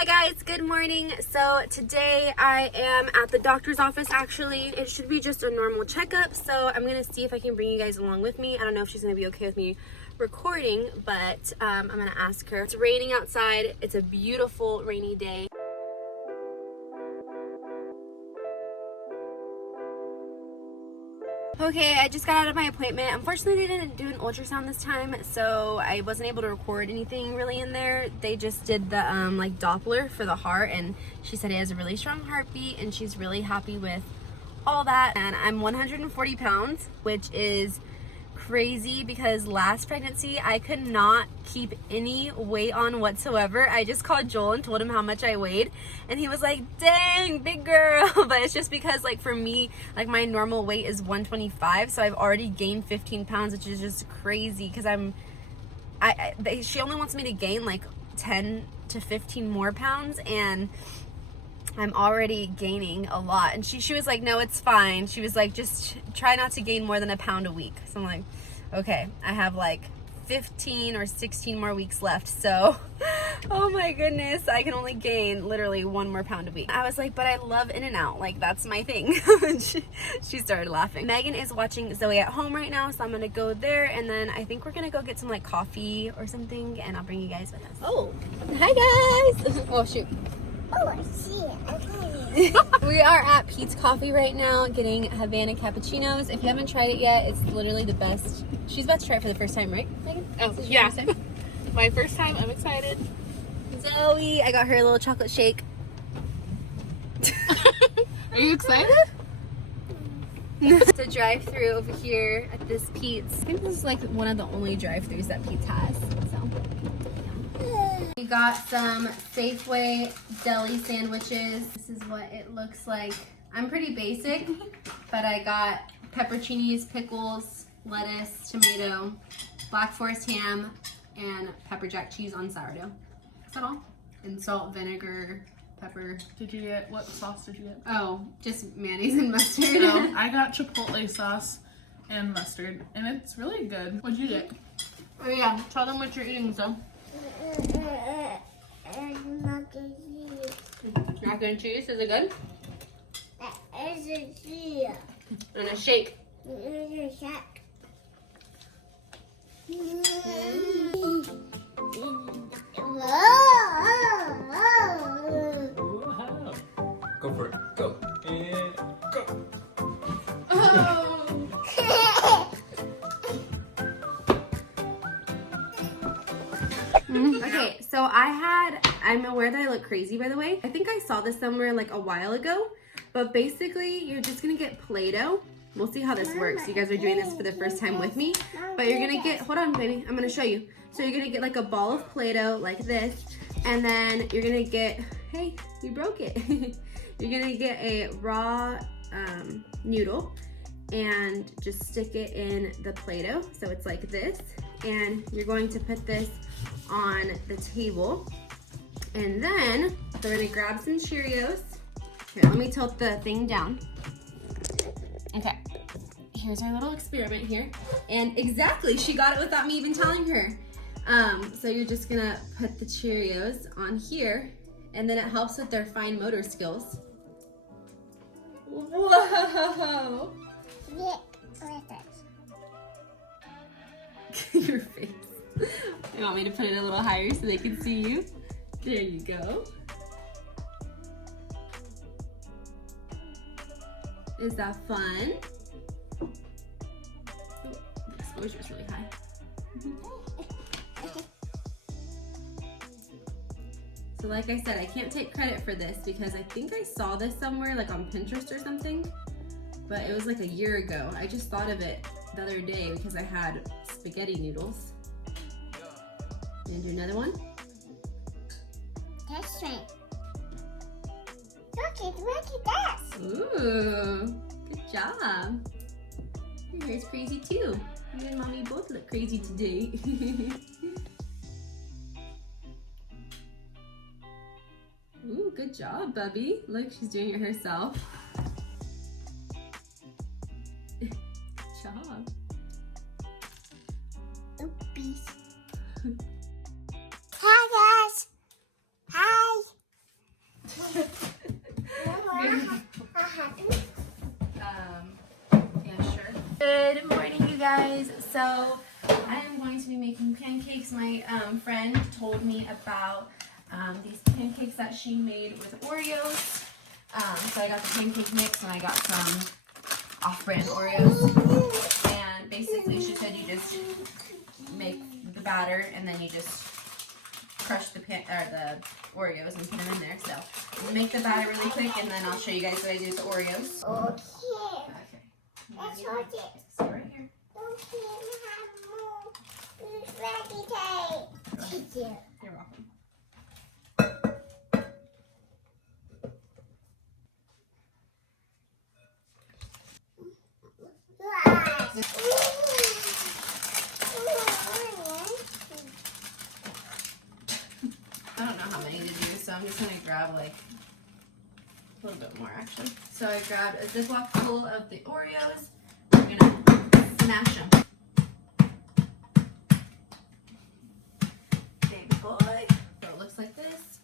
Hi guys, good morning. So today I am at the doctor's office actually. It should be just a normal checkup, so I'm gonna see if I can bring you guys along with me. I don't know if she's gonna be okay with me recording, but I'm gonna ask her. It's raining outside. It's a beautiful rainy day. Okay, I just got out of my appointment. Unfortunately, they didn't do an ultrasound this time, so I wasn't able to record anything really in there. They just did the like Doppler for the heart, and she said it has a really strong heartbeat, and she's really happy with all that. And I'm 140 pounds, which is crazy because last pregnancy I could not keep any weight on whatsoever. I just called Joel and told him how much I weighed, and he was like, dang, big girl. But it's just because like for me, like my normal weight is 125, so I've already gained 15 pounds, which is just crazy because she only wants me to gain like 10 to 15 more pounds, and I'm already gaining a lot. And she was like, no, it's fine. She was like, just try not to gain more than a pound a week. So I'm like, okay, I have like 15 or 16 more weeks left. So, oh my goodness, I can only gain literally 1 more pound a week. I was like, but I love In-N-Out. Like, that's my thing. she started laughing. Megan is watching Zoe at home right now, so I'm gonna go there, and then I think we're gonna go get some like coffee or something, and I'll bring you guys with us. Oh, hi guys. Oh shoot. Oh, I see it. We are at Pete's Coffee right now getting Havana cappuccinos. If you haven't tried it yet, it's literally the best. She's about to try it for the first time, right, Megan? Oh, yeah. My first time. I'm excited. Zoe, I got her a little chocolate shake. Are you excited? It's a drive-thru over here at this Pete's. I think this is like one of the only drive-thrus that Pete's has. So, yeah. We got some Safeway deli sandwiches. This is what it looks like. I'm pretty basic, but I got pepperoncinis, pickles, lettuce, tomato, Black Forest ham, and pepper jack cheese on sourdough. Is that all? And salt, vinegar, pepper. What sauce did you get? Oh, just mayonnaise and mustard. No, I got chipotle sauce and mustard, and it's really good. What'd you get? Oh yeah, tell them what you're eating, so. Mac and cheese, is it good? And a shake. Go for it. Go. And go. Oh. Okay, so I'm aware that I look crazy, by the way. I think I saw this somewhere like a while ago, but basically you're just gonna get Play-Doh. We'll see how this works. You guys are doing this for the first time with me, but you're gonna get, hold on baby, I'm gonna show you. So you're gonna get like a ball of Play-Doh like this, and then you're gonna get, hey, you broke it. You're gonna get a raw noodle and just stick it in the Play-Doh. So it's like this, and you're going to put this on the table, and then we're gonna grab some Cheerios. Here, let me tilt the thing down. Okay, here's our little experiment here. And exactly, she got it without me even telling her. So you're just gonna put the Cheerios on here, and then it helps with their fine motor skills. Whoa! Your face. You want me to put it a little higher so they can see you? There you go. Is that fun? Ooh, the exposure's really high. So like I said, I can't take credit for this because I think I saw this somewhere like on Pinterest or something, but it was like a year ago. I just thought of it the other day because I had spaghetti noodles. And do another one. That's right. Look at that. Ooh, good job. Your hair's crazy too. You and mommy both look crazy today. Ooh, good job, Bubby. Look, she's doing it herself. Good job. Oopies. Hi guys. Hi. Yeah, sure. Good morning, you guys. So I am going to be making pancakes. My friend told me about these pancakes that she made with Oreos. So I got the pancake mix and I got some off-brand Oreos. And basically she said you just make the batter and then you just crush the Oreos and put them in there. So make the batter really quick and then I'll show you guys what I do with the Oreos. Okay. Okay. Let's hold it. So right here. Okay, have more. Thank you. You're welcome. I don't know how many to do, so I'm just gonna grab like a little bit more actually. So I grabbed a Ziploc full of the Oreos. We're gonna smash them. Baby boy. So it looks like this.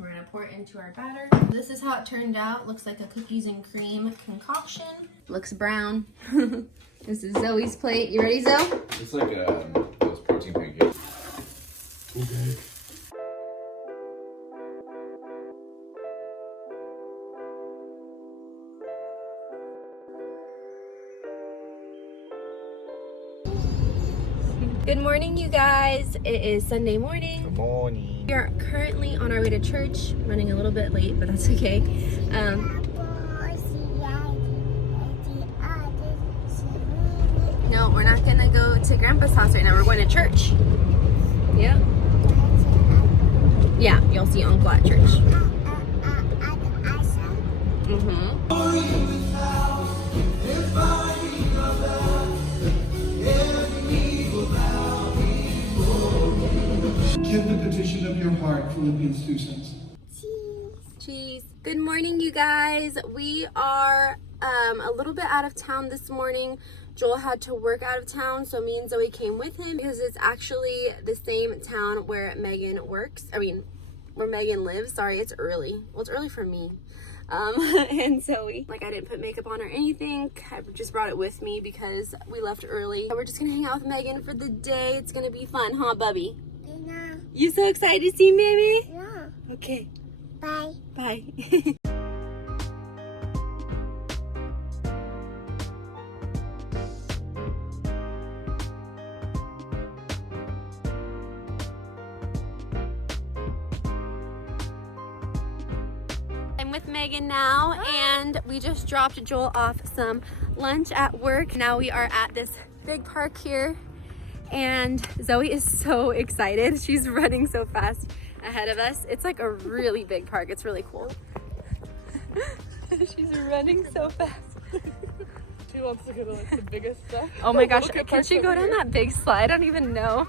We're gonna pour it into our batter. This is how it turned out. Looks like a cookies and cream concoction. Looks brown. This is Zoe's plate. You ready, Zoe? It's like those protein pancakes. Okay. Good morning, you guys. It is Sunday morning. Good morning. We are currently on our way to church, running a little bit late, but that's okay. No, we're not gonna go to Grandpa's house right now. We're going to church. Yep. Yeah, you'll see Uncle at church. Give the petition of your heart, Philippians 2 says. Cheese. Good morning, you guys. We are a little bit out of town this morning. Joel had to work out of town, so me and Zoe came with him because it's actually the same town where Megan works. I mean, where Megan lives. Sorry, it's early. Well, it's early for me. And Zoe, like, I didn't put makeup on or anything. I just brought it with me because we left early. We're just gonna hang out with Megan for the day. It's gonna be fun, huh, Bubby? Yeah. You so excited to see me, baby? Yeah. Okay. Bye. Bye. I'm with Megan now, and we just dropped Joel off some lunch at work. Now we are at this big park here, and Zoe is so excited. She's running so fast ahead of us. It's like a really big park. It's really cool. She's running so fast. She wants to go to like the biggest stuff. Oh my gosh, can she go down that big slide? I don't even know.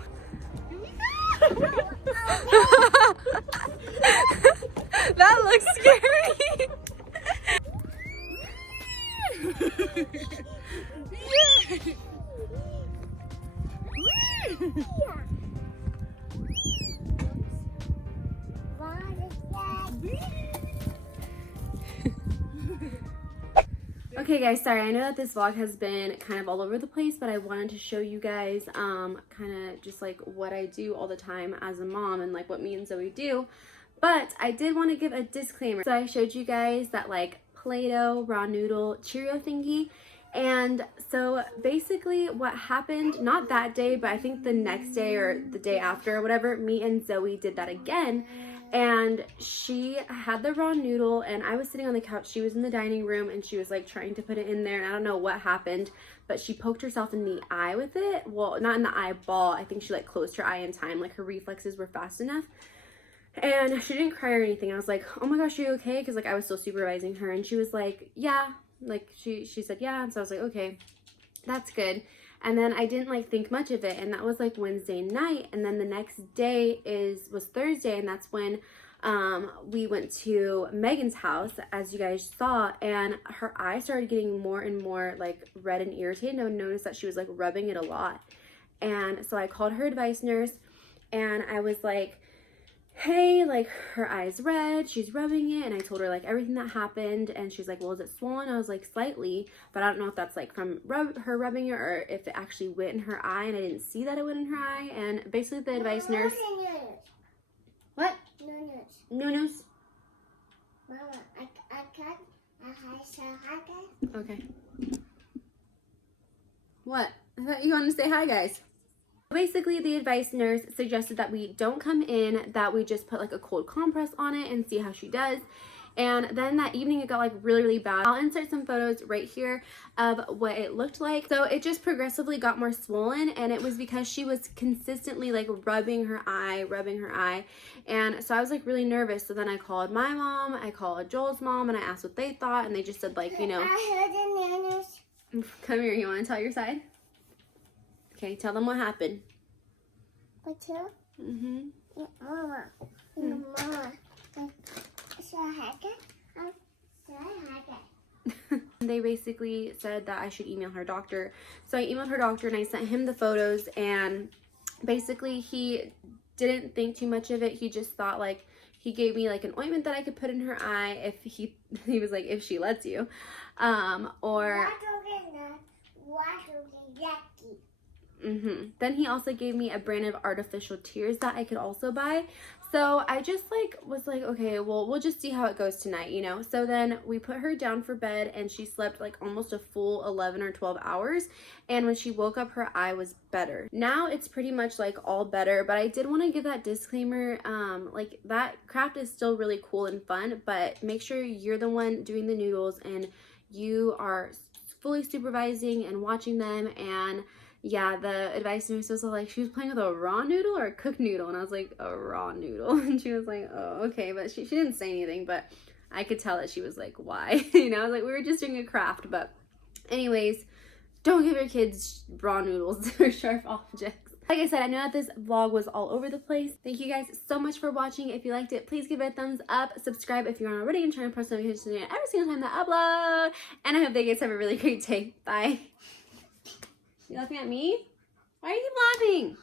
That looks scary. Okay guys, sorry, I know that this vlog has been kind of all over the place, but I wanted to show you guys kind of just like what I do all the time as a mom and like what me and Zoe do. But I did want to give a disclaimer. So I showed you guys that like Play-Doh, raw noodle, Cheerio thingy. And so basically what happened, not that day, but I think the next day or the day after or whatever, me and Zoe did that again. And she had the raw noodle and I was sitting on the couch. She was in the dining room and she was like trying to put it in there, and I don't know what happened, but she poked herself in the eye with it. Well, not in the eyeball. I think she like closed her eye in time. Like her reflexes were fast enough. And she didn't cry or anything. I was like, oh my gosh, are you okay? Because like I was still supervising her, and she was like, yeah. Like she said yeah. And so I was like, okay, that's good. And then I didn't like think much of it, and that was like Wednesday night. And then the next day was Thursday, and that's when we went to Megan's house, as you guys saw, and her eye started getting more and more like red and irritated. I noticed that she was like rubbing it a lot. And so I called her advice nurse, and I was like, hey, like her eye's red, she's rubbing it, and I told her like everything that happened, and she's like, well, is it swollen? I was like, slightly, but I don't know if that's like from her rubbing it or if it actually went in her eye, and I didn't see that it went in her eye. And basically the advice nurse, what? No news. Mama, I can't. Okay. What? I thought you wanted to say hi, guys. Basically, the advice nurse suggested that we don't come in, that we just put like a cold compress on it and see how she does. And then that evening it got like really, really bad. I'll insert some photos right here of what it looked like. So it just progressively got more swollen, and it was because she was consistently like rubbing her eye. And so I was like really nervous. So then I called my mom, I called Joel's mom, and I asked what they thought, and they just said like, you know, I heard the news. come here, you want to tell your side? Okay, tell them what happened. What you? Mm-hmm. Yeah, Mama. Mama. They basically said that I should email her doctor. So I emailed her doctor and I sent him the photos, and basically he didn't think too much of it. He just thought like, he gave me like an ointment that I could put in her eye if he was like, if she lets you. Then he also gave me a brand of artificial tears that I could also buy. So I just like was like, okay, well, we'll just see how it goes tonight, you know. So then we put her down for bed, and she slept like almost a full 11 or 12 hours. And when she woke up, her eye was better. Now it's pretty much like all better, but I did want to give that disclaimer. Like that craft is still really cool and fun, but make sure you're the one doing the noodles and you are fully supervising and watching them. And yeah, the advice nurse was like, she was playing with a raw noodle or a cooked noodle, and I was like, a raw noodle. And she was like, oh, okay, but she didn't say anything, but I could tell that she was like, why? You know, like we were just doing a craft. But anyways, don't give your kids raw noodles or sharp objects. Like I said, I know that this vlog was all over the place. Thank you guys so much for watching. If you liked it, please give it a thumbs up, subscribe if you aren't already, and turn on post notifications every single time that I upload. And I hope that you guys have a really great day. Bye. You laughing at me? Why are you laughing?